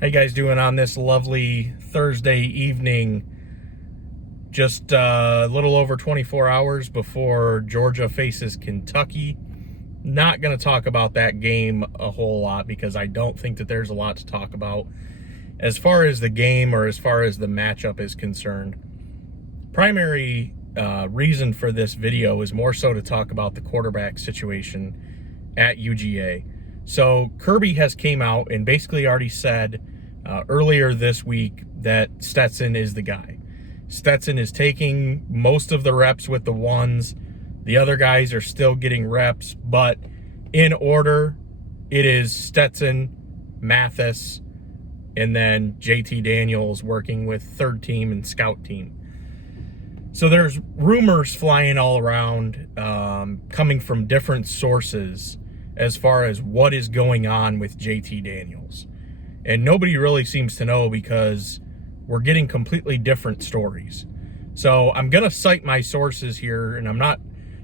How you guys doing on this lovely Thursday evening? Just a little over 24 hours before Georgia faces Kentucky. Not going to talk about that game a whole lot because I don't think that there's a lot to talk about as far as the game or as far as the matchup is concerned. Primary reason for this video is more so to talk about the quarterback situation at UGA. So Kirby has came out and basically already said earlier this week that Stetson is the guy. Stetson is taking most of the reps with the ones. The other guys are still getting reps, but in order, it is Stetson, Mathis, and then JT Daniels working with third team and scout team. So there's rumors flying all around coming from different sources as far as what is going on with JT Daniels. And nobody really seems to know because we're getting completely different stories. So I'm going to cite my sources here, and I'm not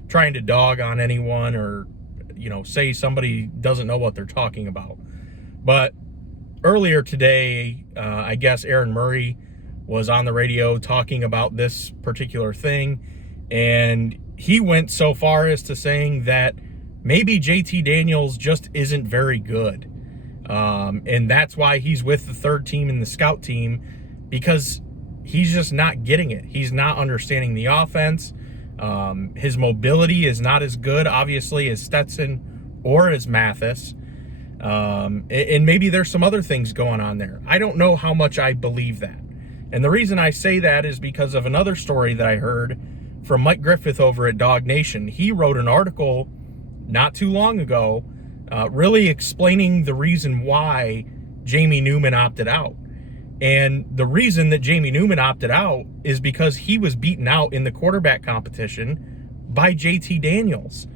trying to dog on anyone or, say somebody doesn't know what they're talking about. But earlier today, I guess Aaron Murray was on the radio talking about this particular thing, and he went so far as to saying that maybe JT Daniels just isn't very good. And that's why he's with the third team and the scout team, because he's just not getting it. He's not understanding the offense. His mobility is not as good, obviously, as Stetson or as Mathis. And maybe there's some other things going on there. I don't know how much I believe that. And the reason I say that is because of another story that I heard from Mike Griffith over at Dog Nation. He wrote an article not too long ago really explaining the reason why Jamie Newman opted out. And the reason that Jamie Newman opted out is because he was beaten out in the quarterback competition by JT Daniels.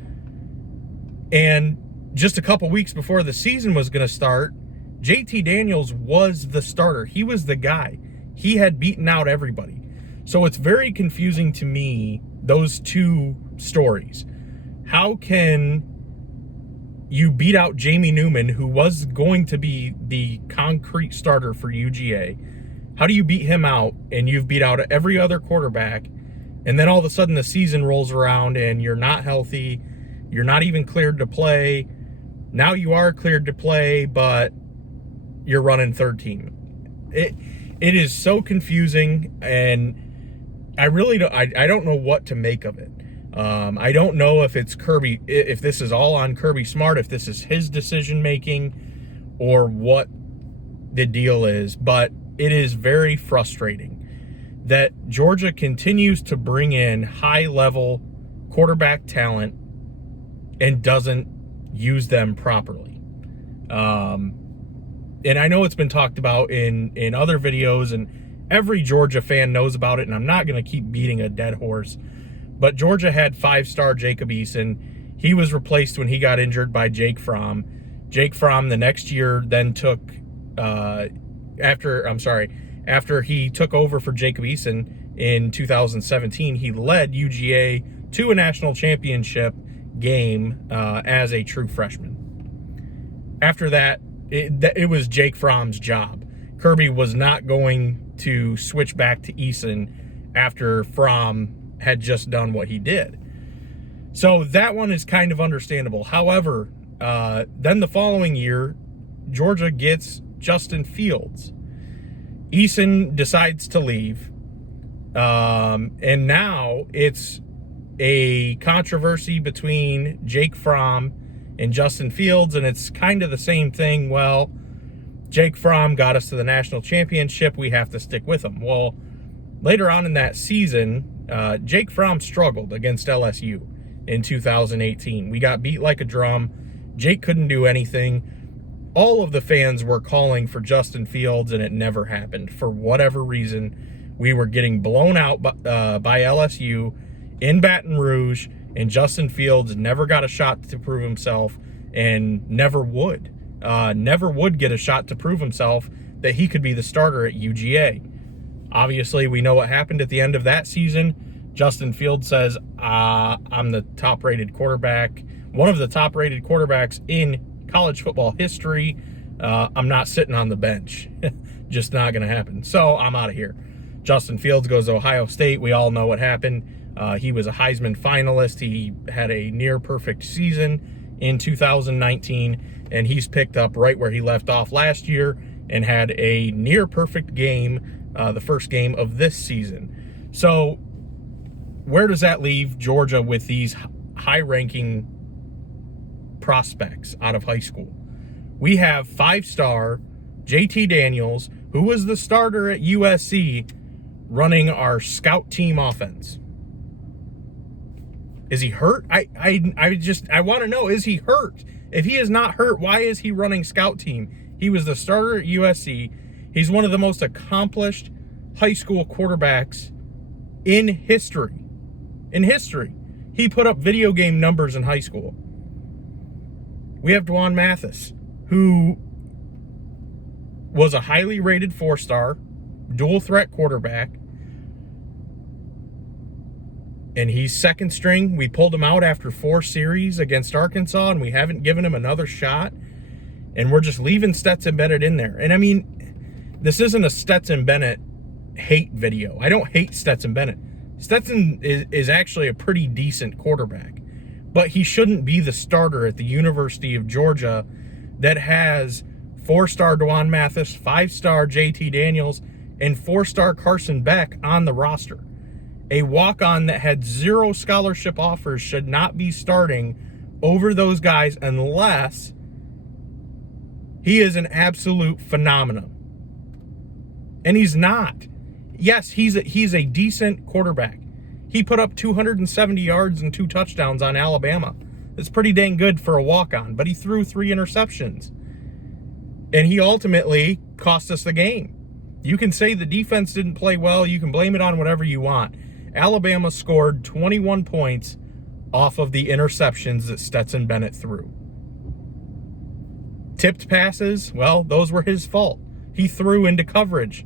And just a couple weeks before the season was going to start, JT Daniels was the starter. He was the guy. He had beaten out everybody. So it's very confusing to me, those two stories. How can you beat out Jamie Newman, who was going to be the concrete starter for UGA? How do you beat him out and you've beat out every other quarterback, and then all of a sudden the season rolls around and you're not healthy, you're not even cleared to play. Now you are cleared to play, but you're running third team. It is so confusing, and I really don't know what to make of it. I don't know if it's Kirby, if this is all on Kirby Smart, if this is his decision making, or what the deal is, but it is very frustrating that Georgia continues to bring in high-level quarterback talent and doesn't use them properly. And I know it's been talked about in other videos, and every Georgia fan knows about it, and I'm not going to keep beating a dead horse. But Georgia had five-star Jacob Eason. He was replaced when he got injured by Jake Fromm. Jake Fromm the next year then took, after he took over for Jacob Eason in 2017, he led UGA to a national championship game as a true freshman. After that, it was Jake Fromm's job. Kirby was not going to switch back to Eason after Fromm had just done what he did. So that one is kind of understandable. However, then the following year, Georgia gets Justin Fields. Eason decides to leave. And now it's a controversy between Jake Fromm and Justin Fields, and it's kind of the same thing. Well, Jake Fromm got us to the national championship. We have to stick with him. Well, later on in that season, Jake Fromm struggled against LSU in 2018. We got beat like a drum. Jake couldn't do anything. All of the fans were calling for Justin Fields, and it never happened. For whatever reason, we were getting blown out by LSU in Baton Rouge, and Justin Fields never got a shot to prove himself, and never would get a shot to prove himself that he could be the starter at UGA. Obviously, we know what happened at the end of that season. Justin Fields says, I'm the top-rated quarterback, one of the top-rated quarterbacks in college football history. I'm not sitting on the bench. Just not going to happen. So I'm out of here. Justin Fields goes to Ohio State. We all know what happened. He was a Heisman finalist. He had a near perfect season in 2019, and he's picked up right where he left off last year and had a near perfect game, the first game of this season. So where does that leave Georgia with these high-ranking prospects out of high school? We have 5-star JT Daniels, who was the starter at USC, running our scout team offense. Is he hurt? I want to know, is he hurt? If he is not hurt, why is he running scout team? He was the starter at USC. He's one of the most accomplished high school quarterbacks in history. In history. He put up video game numbers in high school. We have Dwan Mathis, who was a highly rated 4-star, dual threat quarterback. And he's second string. We pulled him out after 4 series against Arkansas, and we haven't given him another shot. And we're just leaving Stetson Bennett in there. And I mean, this isn't a Stetson Bennett hate video. I don't hate Stetson Bennett. Stetson is actually a pretty decent quarterback. But he shouldn't be the starter at the University of Georgia that has 4-star Dwan Mathis, 5-star JT Daniels, and 4-star Carson Beck on the roster. A walk-on that had 0 scholarship offers should not be starting over those guys unless he is an absolute phenomenon. And he's not. Yes, he's a decent quarterback. He put up 270 yards and 2 touchdowns on Alabama. That's pretty dang good for a walk-on, but he threw 3 interceptions. And he ultimately cost us the game. You can say the defense didn't play well. You can blame it on whatever you want. Alabama scored 21 points off of the interceptions that Stetson Bennett threw. Tipped passes, well, those were his fault. He threw into coverage.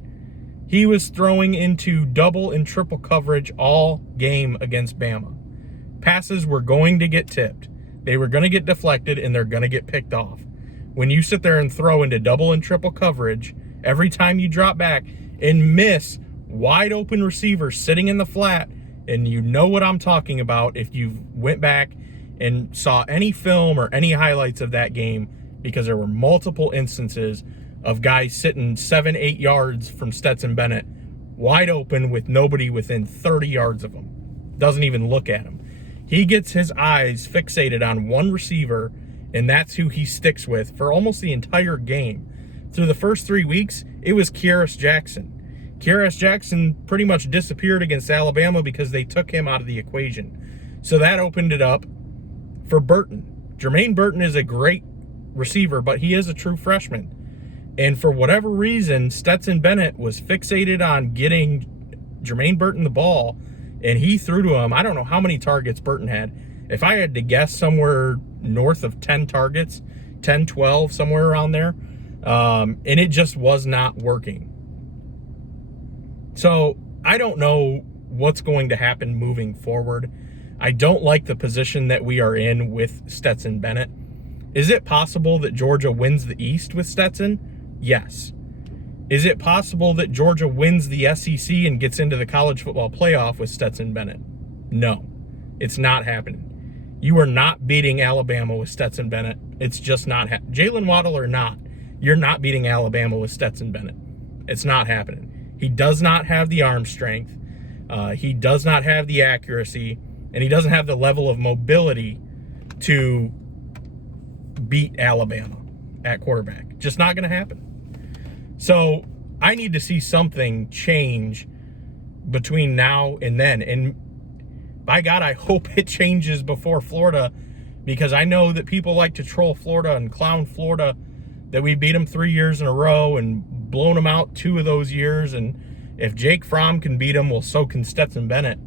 He was throwing into double and triple coverage all game against Bama. Passes were going to get tipped. They were going to get deflected, and they're going to get picked off. When you sit there and throw into double and triple coverage, every time you drop back and miss wide open receivers sitting in the flat, and you know what I'm talking about if you went back and saw any film or any highlights of that game, because there were multiple instances of guys sitting 7-8 yards from Stetson Bennett, wide open with nobody within 30 yards of him. Doesn't even look at him. He gets his eyes fixated on one receiver, and that's who he sticks with for almost the entire game. Through the first 3 weeks, it was Kearis Jackson. Kearis Jackson pretty much disappeared against Alabama because they took him out of the equation. So that opened it up for Burton. Jermaine Burton is a great receiver, but he is a true freshman. And for whatever reason, Stetson Bennett was fixated on getting Jermaine Burton the ball, and he threw to him. I don't know how many targets Burton had. If I had to guess, somewhere north of 10 targets, 10, 12, somewhere around there. And it just was not working. So I don't know what's going to happen moving forward. I don't like the position that we are in with Stetson Bennett. Is it possible that Georgia wins the East with Stetson? Yes. Is it possible that Georgia wins the SEC and gets into the college football playoff with Stetson Bennett? No, it's not happening. You are not beating Alabama with Stetson Bennett. It's just not happening. Jalen Waddle or not, you're not beating Alabama with Stetson Bennett. It's not happening. He does not have the arm strength. He does not have the accuracy, and he doesn't have the level of mobility to beat Alabama at quarterback. Just not going to happen. So I need to see something change between now and then. And by God, I hope it changes before Florida, because I know that people like to troll Florida and clown Florida that we beat them 3 years in a row and blown them out 2 of those years. And if Jake Fromm can beat them, well, so can Stetson Bennett.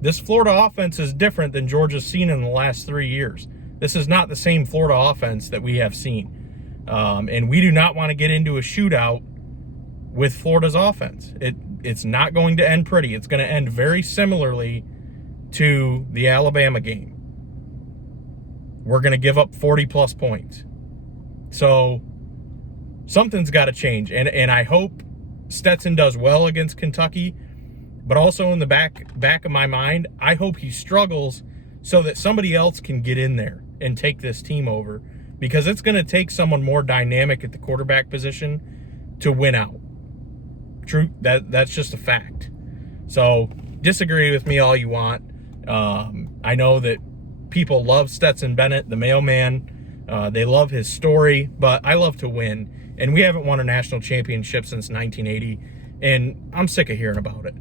This Florida offense is different than Georgia's seen in the last 3 years. This is not the same Florida offense that we have seen. And we do not want to get into a shootout with Florida's offense. It's not going to end pretty. It's going to end very similarly to the Alabama game. We're going to give up 40-plus points. So Something's got to change. And I hope Stetson does well against Kentucky, but also in the back of my mind, I hope he struggles so that somebody else can get in there and take this team over, because it's going to take someone more dynamic at the quarterback position to win out. True, that's just a fact. So disagree with me all you want. I know that people love Stetson Bennett, the mailman. They love his story, but I love to win. And we haven't won a national championship since 1980, and I'm sick of hearing about it.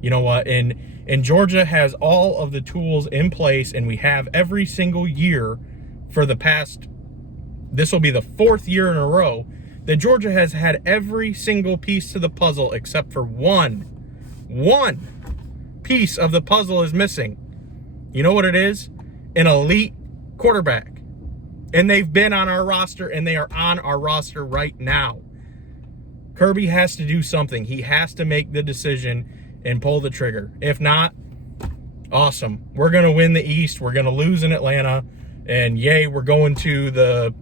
You know what? And Georgia has all of the tools in place, and we have every single year for the past, this will be the 4th year in a row, that Georgia has had every single piece to the puzzle except for one piece of the puzzle is missing. You know what it is? An elite quarterback. And they've been on our roster, and they are on our roster right now. Kirby has to do something. He has to make the decision and pull the trigger. If not, awesome. We're going to win the East. We're going to lose in Atlanta. And yay, we're going to the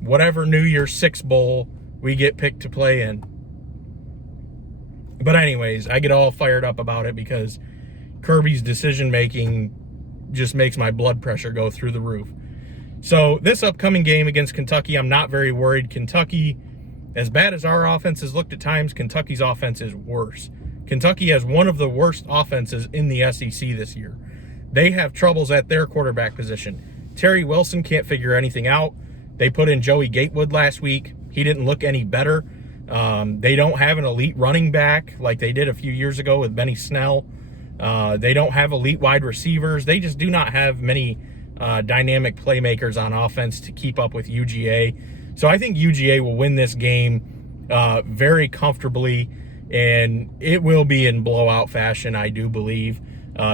whatever New Year's Six Bowl we get picked to play in. But anyways, I get all fired up about it because Kirby's decision-making just makes my blood pressure go through the roof. So this upcoming game against Kentucky, I'm not very worried. Kentucky, as bad as our offense has looked at times, Kentucky's offense is worse. Kentucky has one of the worst offenses in the SEC this year. They have troubles at their quarterback position. Terry Wilson can't figure anything out. They put in Joey Gatewood last week. He didn't look any better. They don't have an elite running back like they did a few years ago with Benny Snell. They don't have elite wide receivers. They just do not have many dynamic playmakers on offense to keep up with UGA. So I think UGA will win this game very comfortably, and it will be in blowout fashion, I do believe.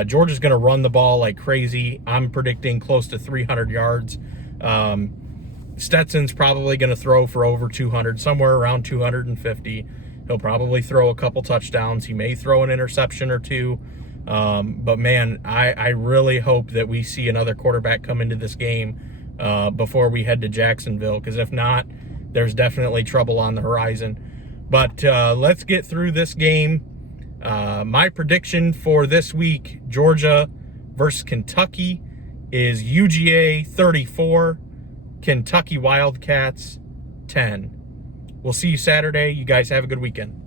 Georgia's going to run the ball like crazy. I'm predicting close to 300 yards. Stetson's probably going to throw for over 200, somewhere around 250. He'll probably throw a couple touchdowns. He may throw an interception or two. But man, I really hope that we see another quarterback come into this game before we head to Jacksonville, because if not, there's definitely trouble on the horizon. But let's get through this game. My prediction for this week, Georgia versus Kentucky, is UGA 34, Kentucky Wildcats 10. We'll see you Saturday. You guys have a good weekend.